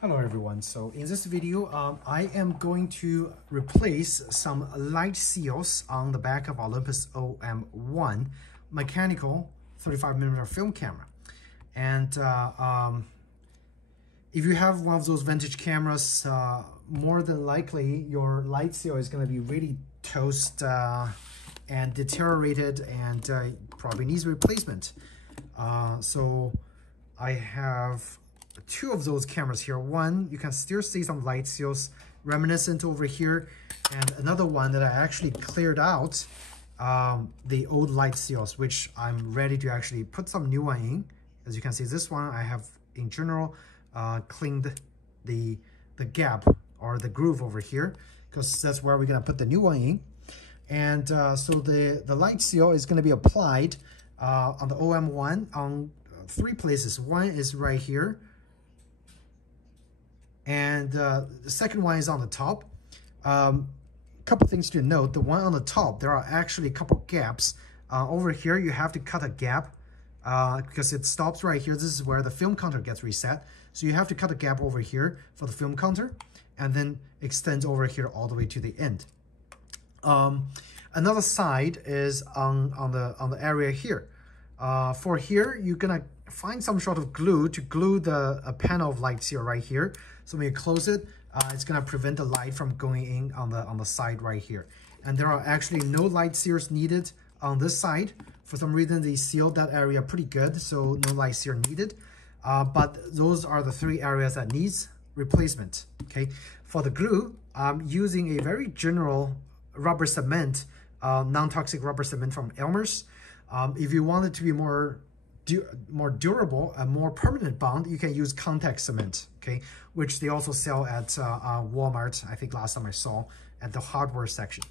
Hello everyone, so in this video I am going to replace some light seals on the back of Olympus OM-1 mechanical 35mm film camera. And if you have one of those vintage cameras, more than likely your light seal is going to be really toast and deteriorated and probably needs replacement. So I have two of those cameras here. One, you can still see some light seals reminiscent over here, and another one that I actually cleared out the old light seals, which I'm ready to actually put some new one in. As you can see, this one I have in general cleaned the gap or the groove over here, because that's where we're gonna put the new one in. And so the light seal is gonna be applied on the OM-1 on three places. One is right here, and the second one is on the top. Couple things to note: the one on the top, there are actually a couple gaps. Over here, you have to cut a gap because it stops right here. This is where the film counter gets reset. So you have to cut a gap over here for the film counter, and then extends over here all the way to the end. Another side is on the area here. For here, you're gonna find some sort of glue to glue a panel of light seal right here. So when you close it, it's gonna prevent the light from going in on the side right here. And there are actually no light seals needed on this side. For some reason, they sealed that area pretty good, so no light seal needed. But those are the three areas that needs replacement. Okay. For the glue, I'm using a very general rubber cement, non-toxic rubber cement from Elmer's. If you want it to be more durable and more permanent bond, you can use contact cement, okay, which they also sell at Walmart. I think last time I saw at the hardware section.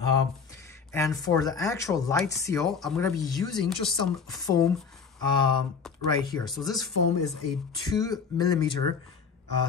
And for the actual light seal, I'm going to be using just some foam right here. So this foam is a 2mm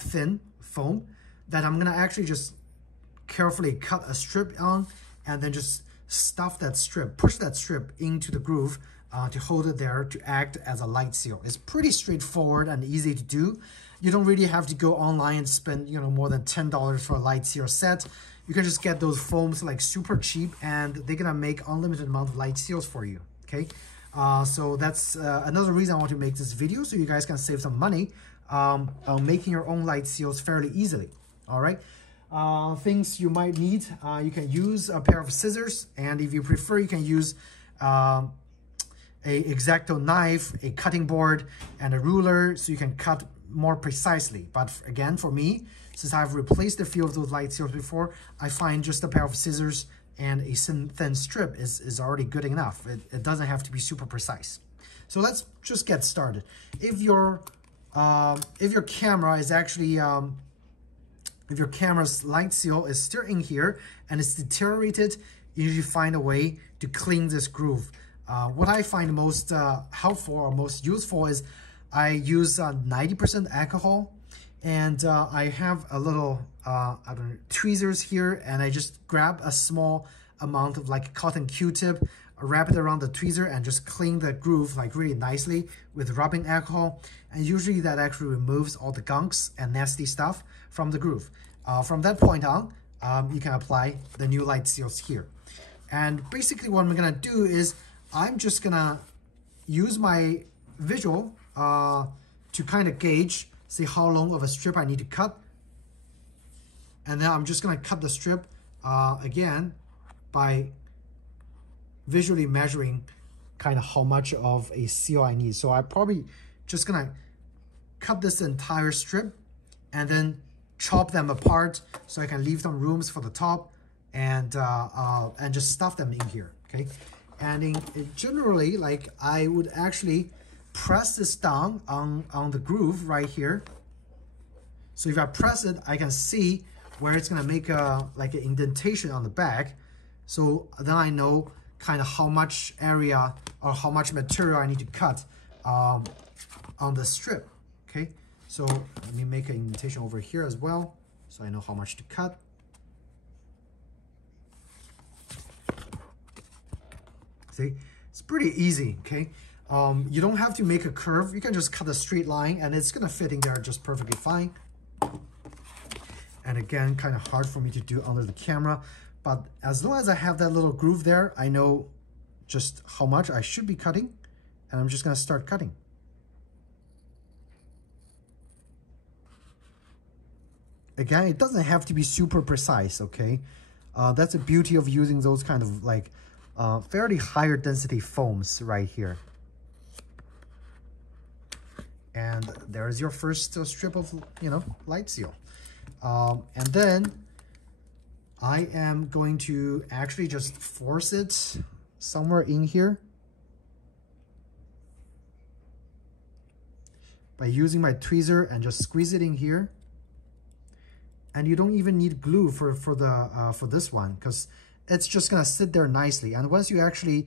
thin foam that I'm going to actually just carefully cut a strip on, and then just stuff that strip, push that strip into the groove to hold it there to act as a light seal. It's pretty straightforward and easy to do. You don't really have to go online and spend, more than $10 for a light seal set. You can just get those foams like super cheap, and they're gonna make unlimited amount of light seals for you, okay? So that's another reason I want to make this video, so you guys can save some money on making your own light seals fairly easily, all right? Things you might need, you can use a pair of scissors, and if you prefer, you can use a X-Acto knife, a cutting board, and a ruler, so you can cut more precisely. But again, for me, since I've replaced a few of those light seals before, I find just a pair of scissors and a thin strip is already good enough. It doesn't have to be super precise. So let's just get started. If your camera is actually if your camera's light seal is still in here and it's deteriorated, you usually find a way to clean this groove. What I find most helpful or most useful is I use 90% alcohol, and I have a little tweezers here, and I just grab a small amount of like cotton Q-tip, wrap it around the tweezer, and just clean the groove like really nicely with rubbing alcohol. And usually that actually removes all the gunks and nasty stuff from the groove. From that point on, you can apply the new light seals here. And basically what I'm gonna do is I'm just gonna use my visual to kind of gauge, see how long of a strip I need to cut. And then I'm just gonna cut the strip again by visually measuring kind of how much of a seal I need. So I'm probably just gonna cut this entire strip and then chop them apart so I can leave some rooms for the top, and just stuff them in here, okay? And generally, like, I would actually press this down on the groove right here. So if I press it, I can see where it's gonna make like an indentation on the back. So then I know kind of how much area or how much material I need to cut on the strip, okay? So let me make an indentation over here as well, so I know how much to cut. See, it's pretty easy, okay? You don't have to make a curve. You can just cut a straight line and it's gonna fit in there just perfectly fine. And again, kind of hard for me to do under the camera, but as long as I have that little groove there, I know just how much I should be cutting, and I'm just gonna start cutting. Again, it doesn't have to be super precise, okay? That's the beauty of using those kind of like fairly higher density foams right here. And there's your first strip of, light seal. And then I am going to actually just force it somewhere in here by using my tweezer and just squeeze it in here. And you don't even need glue for this one, because it's just gonna sit there nicely. And once you actually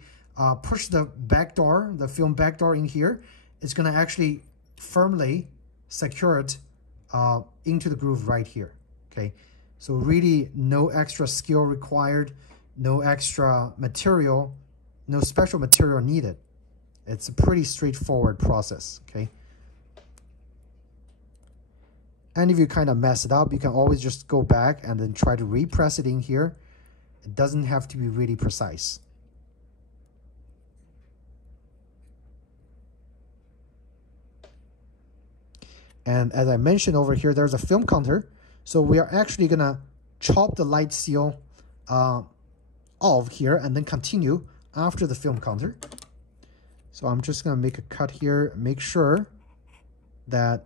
push the back door, the film back door in here, it's gonna actually firmly secure it into the groove right here, okay? So really no extra skill required, no extra material, no special material needed. It's a pretty straightforward process, okay? And if you kind of mess it up, you can always just go back and then try to repress it in here. It doesn't have to be really precise. And as I mentioned over here, there's a film counter. So we are actually gonna chop the light seal off here and then continue after the film counter. So I'm just gonna make a cut here, make sure that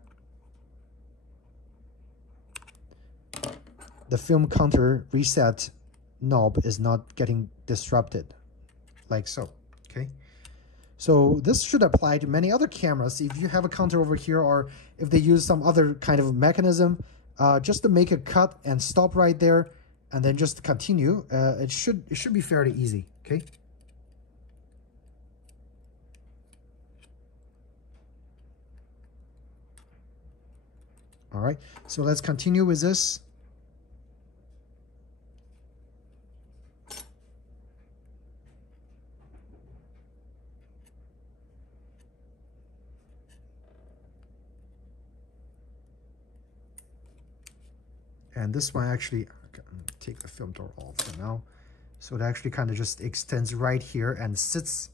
the film counter reset knob is not getting disrupted, like so, okay? So this should apply to many other cameras. If you have a counter over here, or if they use some other kind of mechanism, just to make a cut and stop right there, and then just continue, it should be fairly easy, okay? All right, so let's continue with this. And this one actually, take the film door off for now. So it actually kind of just extends right here and sits.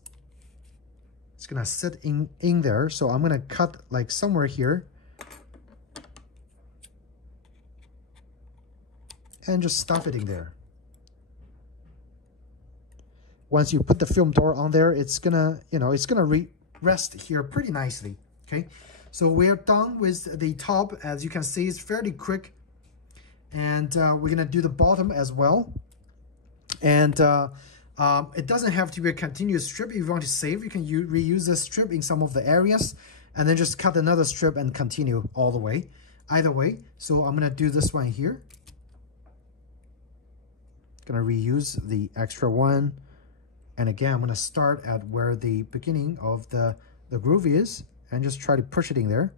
It's gonna sit in there. So I'm gonna cut like somewhere here. And just stuff it in there. Once you put the film door on there, it's gonna, it's gonna rest here pretty nicely, okay? So we're done with the top. As you can see, it's fairly quick. And we're gonna do the bottom as well. And it doesn't have to be a continuous strip. If you want to save, you can reuse this strip in some of the areas and then just cut another strip and continue all the way, either way. So I'm gonna do this one here. Gonna reuse the extra one. And again, I'm gonna start at where the beginning of the groove is and just try to push it in there.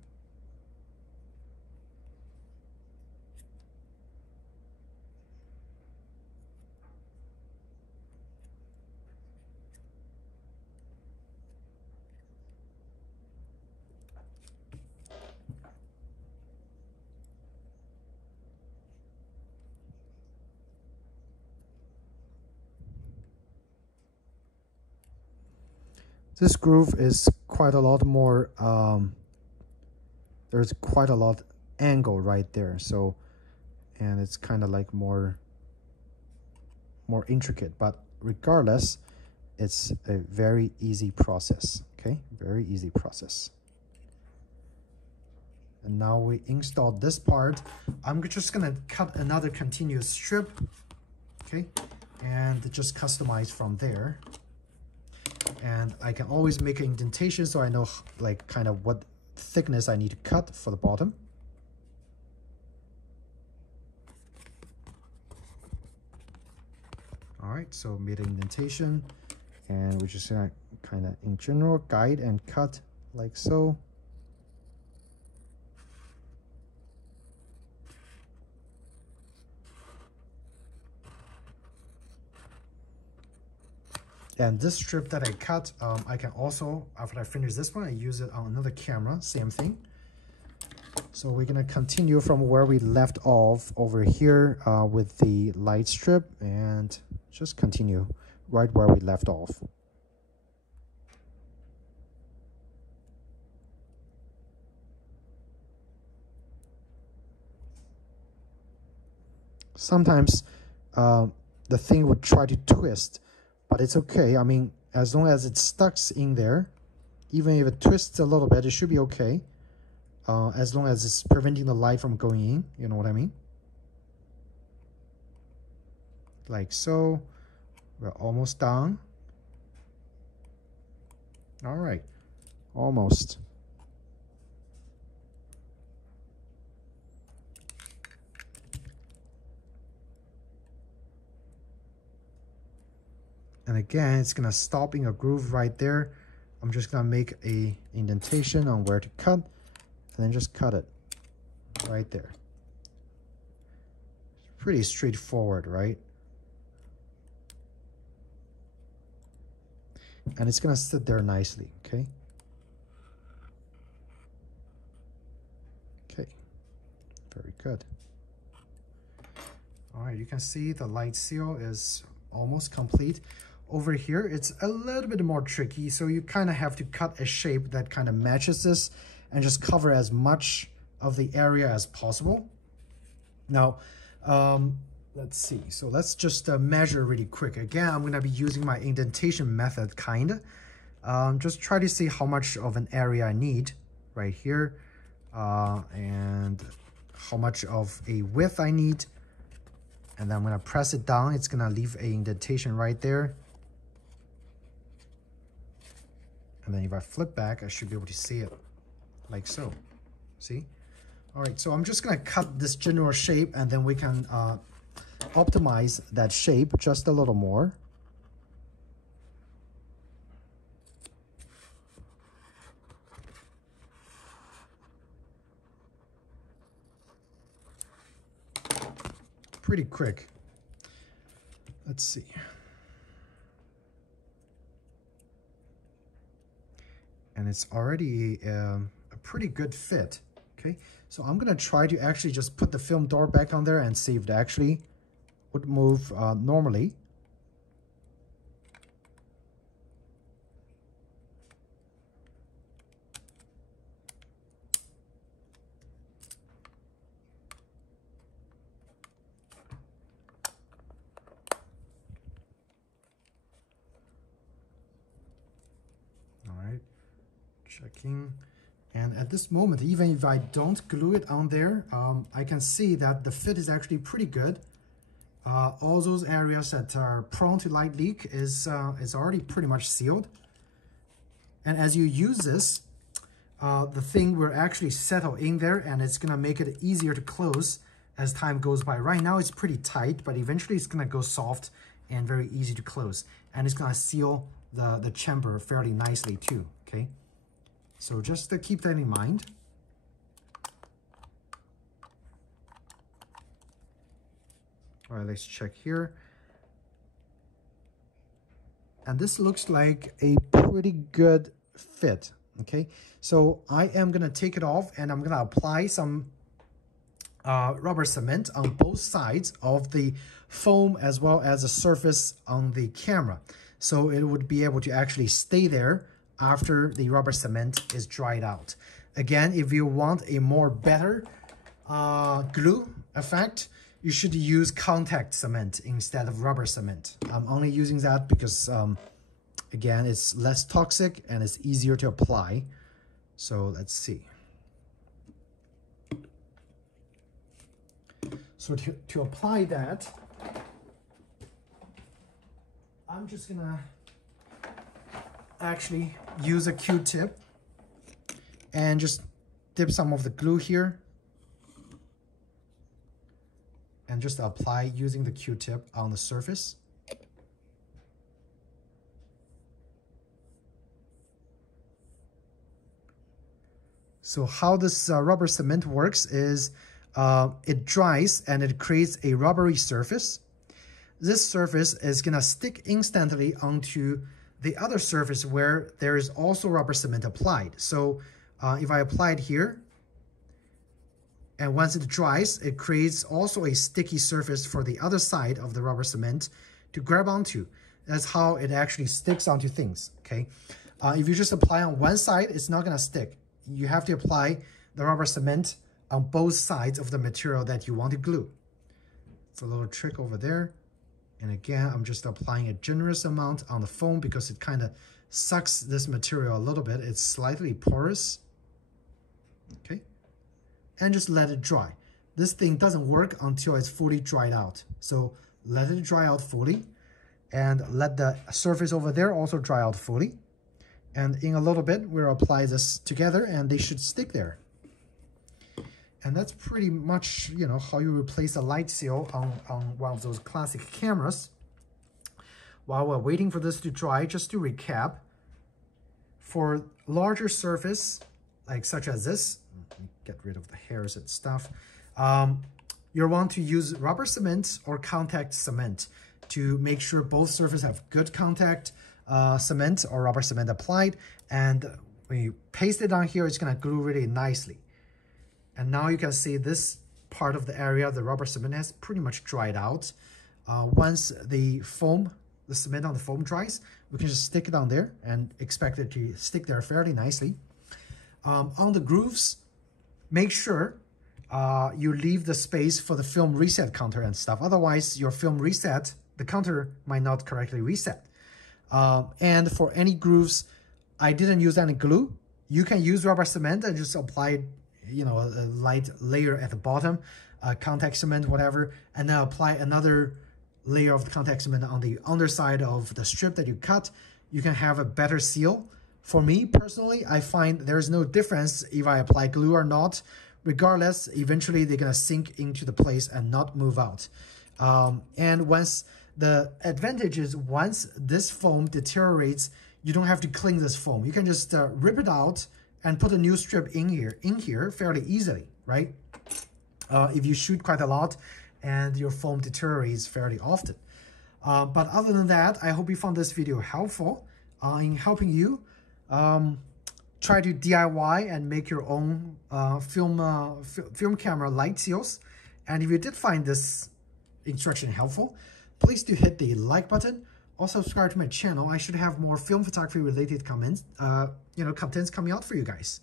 This groove is quite a lot more, there's quite a lot angle right there. So, and it's kind of like more intricate, but regardless, it's a very easy process, okay? Very easy process. And now we installed this part. I'm just gonna cut another continuous strip, okay? And just customize from there. And I can always make an indentation so I know like kind of what thickness I need to cut for the bottom. All right, so made an indentation, and we're just gonna kind of in general guide and cut like so. And this strip that I cut, I can also, after I finish this one, I use it on another camera, same thing. So we're gonna continue from where we left off over here with the light strip and just continue right where we left off. Sometimes the thing would try to twist, but it's okay. I mean, as long as it's stuck in there, even if it twists a little bit, it should be okay. As long as it's preventing the light from going in, you know what I mean? Like so. We're almost done. All right, almost. And again, it's gonna stop in a groove right there. I'm just gonna make a indentation on where to cut, and then just cut it right there. Pretty straightforward, right? And it's gonna sit there nicely, okay? Okay, very good. All right, you can see the light seal is almost complete. Over here, it's a little bit more tricky, so you kind of have to cut a shape that kind of matches this and just cover as much of the area as possible. Now, let's see. So let's just measure really quick. Again, I'm going to be using my indentation method, just try to see how much of an area I need right here, and how much of a width I need. And then I'm going to press it down. It's going to leave an indentation right there. And then if I flip back, I should be able to see it like so. See? All right, so I'm just gonna cut this general shape, and then we can optimize that shape just a little more. Pretty quick. Let's see. And it's already a pretty good fit, okay? So I'm gonna try to actually just put the film door back on there and see if it actually would move normally. Checking, and at this moment, even if I don't glue it on there, I can see that the fit is actually pretty good. All those areas that are prone to light leak is already pretty much sealed. And as you use this, the thing will actually settle in there, and it's gonna make it easier to close as time goes by. Right now it's pretty tight, but eventually it's gonna go soft and very easy to close. And it's gonna seal the chamber fairly nicely too, okay? So just to keep that in mind. All right, let's check here. And this looks like a pretty good fit, okay? So I am gonna take it off, and I'm gonna apply some rubber cement on both sides of the foam as well as the surface on the camera. So it would be able to actually stay there after the rubber cement is dried out. Again, if you want a more better glue effect, you should use contact cement instead of rubber cement. I'm only using that because, again, it's less toxic and it's easier to apply. So let's see. So to apply that, I'm just gonna actually use a Q-tip and just dip some of the glue here and just apply using the Q-tip on the surface. So how this rubber cement works is it dries and it creates a rubbery surface. this surface is gonna stick instantly onto the other surface where there is also rubber cement applied. So if I apply it here, and once it dries, it creates also a sticky surface for the other side of the rubber cement to grab onto. That's how it actually sticks onto things, okay? If you just apply on one side, it's not gonna stick. You have to apply the rubber cement on both sides of the material that you want to glue. It's a little trick over there. And again, I'm just applying a generous amount on the foam because it kind of sucks this material a little bit. It's slightly porous, okay? And just let it dry. This thing doesn't work until it's fully dried out. So let it dry out fully and let the surface over there also dry out fully. And in a little bit, we'll apply this together and they should stick there. And that's pretty much, you know, how you replace a light seal on one of those classic cameras. While we're waiting for this to dry, just to recap, for larger surface, like such as this, get rid of the hairs and stuff, you'll want to use rubber cement or contact cement to make sure both surfaces have good contact cement or rubber cement applied. And when you paste it on here, it's gonna glue really nicely. And now you can see this part of the area, the rubber cement has pretty much dried out. Once the foam, the cement on the foam dries, we can just stick it on there and expect it to stick there fairly nicely. On the grooves, make sure you leave the space for the film reset counter and stuff. Otherwise, your film reset, the counter might not correctly reset. And for any grooves, I didn't use any glue. You can use rubber cement and just apply, you know, a light layer at the bottom, contact cement, whatever, and then apply another layer of the contact cement on the underside of the strip that you cut. You can have a better seal. For me personally, I find there's no difference if I apply glue or not. Regardless, eventually they're gonna sink into the place and not move out. And once the advantage is once this foam deteriorates, you don't have to clean this foam. You can just rip it out and put a new strip in here fairly easily, right? If you shoot quite a lot and your foam deteriorates fairly often. But other than that, I hope you found this video helpful in helping you try to DIY and make your own film camera light seals. And if you did find this instruction helpful, please do hit the like button. Also subscribe to my channel. I should have more film photography related contents coming out for you guys.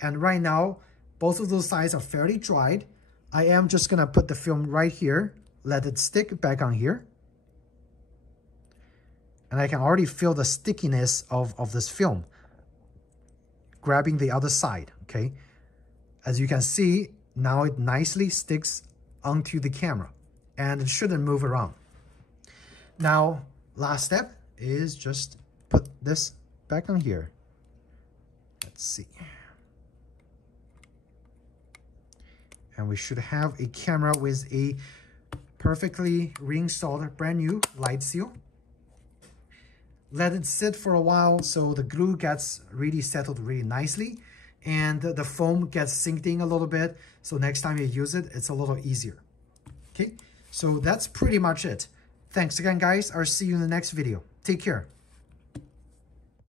And right now, both of those sides are fairly dried. I am just gonna put the film right here, let it stick back on here. And I can already feel the stickiness of this film grabbing the other side, okay? As you can see, now it nicely sticks onto the camera and it shouldn't move around. Now, last step is just put this back on here. Let's see. And we should have a camera with a perfectly reinstalled brand new light seal. Let it sit for a while so the glue gets really settled really nicely and the foam gets sinked in a little bit. So next time you use it, it's a little easier. Okay, so that's pretty much it. Thanks again, guys. I'll see you in the next video. Take care.